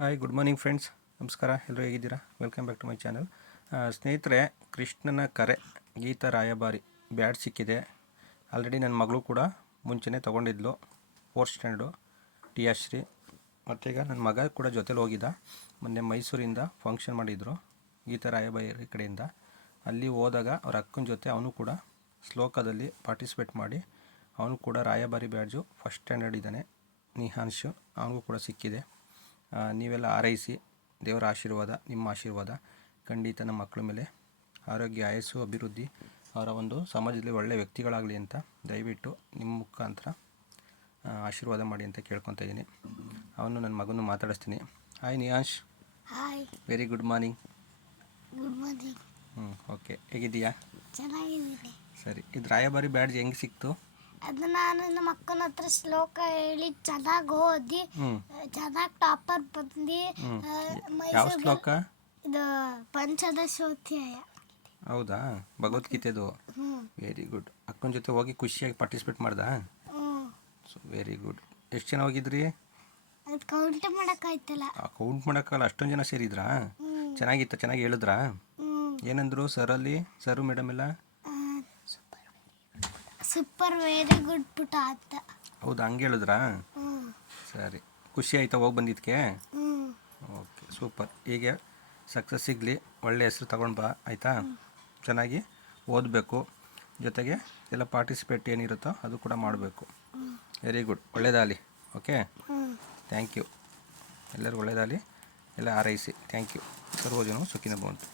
Hi, good morning friends. ನಮಸ್ಕಾರ, ಎಲ್ಲರೂ ಹೇಗಿದ್ದೀರಾ? Welcome back to my channel. ಸ್ನೇಹಿತರೆ, ಕೃಷ್ಣನ ಕರೆ ಗೀತಾ ರಾಯಭಾರಿ ಬ್ಯಾಡ್ ಸಿಕ್ಕಿದೆ. ಆಲ್ರೆಡಿ ನನ್ನ ಮಗಳು ಕೂಡ ಮುಂಚೆನೇ ತೊಗೊಂಡಿದ್ಲು, 4th ಸ್ಟ್ಯಾಂಡರ್ಡು ಟಿಯಾಶ್ರೀ. ಮತ್ತು ಈಗ ನನ್ನ ಮಗ ಕೂಡ ಜೊತೇಲಿ ಹೋಗಿದ್ದ. ಮೊನ್ನೆ ಮೈಸೂರಿಂದ ಫಂಕ್ಷನ್ ಮಾಡಿದರು ಗೀತಾ ರಾಯಭಾರಿ ಕಡೆಯಿಂದ. ಅಲ್ಲಿ ಹೋದಾಗ ಅವ್ರ ಅಕ್ಕನ ಜೊತೆ ಅವನು ಕೂಡ ಶ್ಲೋಕದಲ್ಲಿ ಪಾರ್ಟಿಸಿಪೇಟ್ ಮಾಡಿ ಅವನು ಕೂಡ ರಾಯಭಾರಿ ಬ್ಯಾಡ್ಜು 1st ಸ್ಟ್ಯಾಂಡರ್ಡ್ ಇದ್ದಾನೆ. ನಿಹಾನ್ಶು, ಅವನಿಗೂ ಕೂಡ ಸಿಕ್ಕಿದೆ. ನೀವೆಲ್ಲ ಆರೈಸಿ, ದೇವರ ಆಶೀರ್ವಾದ, ನಿಮ್ಮ ಆಶೀರ್ವಾದ ಖಂಡಿತ ನಮ್ಮ ಮಕ್ಕಳ ಮೇಲೆ ಆರೋಗ್ಯ, ಆಯಸ್ಸು, ಅಭಿವೃದ್ಧಿ, ಅವರ ಒಂದು ಸಮಾಜದಲ್ಲಿ ಒಳ್ಳೆಯ ವ್ಯಕ್ತಿಗಳಾಗಲಿ ಅಂತ ದಯವಿಟ್ಟು ನಿಮ್ಮ ಮುಖಾಂತರ ಆಶೀರ್ವಾದ ಮಾಡಿ ಅಂತ ಕೇಳ್ಕೊತಾ ಇದ್ದೀನಿ. ಅವನು ನನ್ನ ಮಗನ ಮಾತಾಡಿಸ್ತೀನಿ. Hi Nihansh. Hi. Very good morning. Good morning. Okay, ಹೇಗಿದ್ದೀಯಾ? ಚೆನ್ನಾಗಿದ್ದೀನಿ. ಸರಿ, ಇದು ರಾಯಭಾರಿ ಬ್ಯಾಡ್ಜ್ ಹೆಂಗೆ ಸಿಕ್ತು? ಅದು ನಾನು ನಮ್ಮ ಅಕ್ಕನ ಹತ್ರ ಶ್ಲೋಕ ಹೇಳಿ ಚೆನ್ನಾಗಿ ಓದಿ ಚೆನ್ನಾಗಿ ಟಾಪರ್ ಬಂದು ಯಾವ ಶ್ಲೋಕ? ಇದು ಪಂಚದಶೋಧ್ಯಾಯ. ಹೌದಾ? ಭಗವದ್ಗೀತೆದು? Very good. ಅಕ್ಕನ ಜೊತೆ ಹೋಗಿ ಖುಷಿಯಾಗಿ ಪಾರ್ಟಿಸಿಪೇಟ್ ಮಾಡ್ದಾ? Very good. ಎಷ್ಟು ಜನ ಹೋಗಿದ್ರಿ? ಅದು ಕೌಂಟ್ ಮಾಡೋಕ್ಕಾಯ್ತಲ್ಲ. ಕೌಂಟ್ ಮಾಡೋಕ್ಕಲ್ಲ, ಅಷ್ಟೊಂದು ಜನ ಸೇರಿದ್ರಾ? ಚೆನ್ನಾಗಿತ್ತ? ಚೆನ್ನಾಗಿ ಹೇಳಿದ್ರಾ? ಏನಂದ್ರು ಸರು ಮೇಡಮ್ ಎಲ್ಲ? ಸೂಪರ್, ವೆರಿ ಗುಡ್ ಪುಟ ಅಂತ. ಹೌದಾ, ಹಂಗೆ ಹೇಳಿದ್ರಾ? ಸರಿ, ಖುಷಿ ಆಯ್ತಾ ಹೋಗಿ ಬಂದಿದ್ದಕ್ಕೆ? Okay, super. ಹೀಗೆ ಸಕ್ಸಸ್ ಸಿಗಲಿ, ಒಳ್ಳೆ ಹೆಸರು ತಗೊಂಡು ಬಾ, ಆಯಿತಾ? ಚೆನ್ನಾಗಿ ಓದಬೇಕು, ಜೊತೆಗೆ ಎಲ್ಲ ಪಾರ್ಟಿಸಿಪೇಟ್ ಏನಿರುತ್ತೋ ಅದು ಕೂಡ ಮಾಡಬೇಕು. ವೆರಿ ಗುಡ್, ಒಳ್ಳೆಯದಾಗಲಿ. Okay, thank you. ಎಲ್ಲರಿಗೂ ಒಳ್ಳೆಯದಾಗಲಿ, ಎಲ್ಲ ಆರೈಸಿ. Thank you. ಸರ್ವಜನವು ಸುಖಿನೋ ಭವಂತು.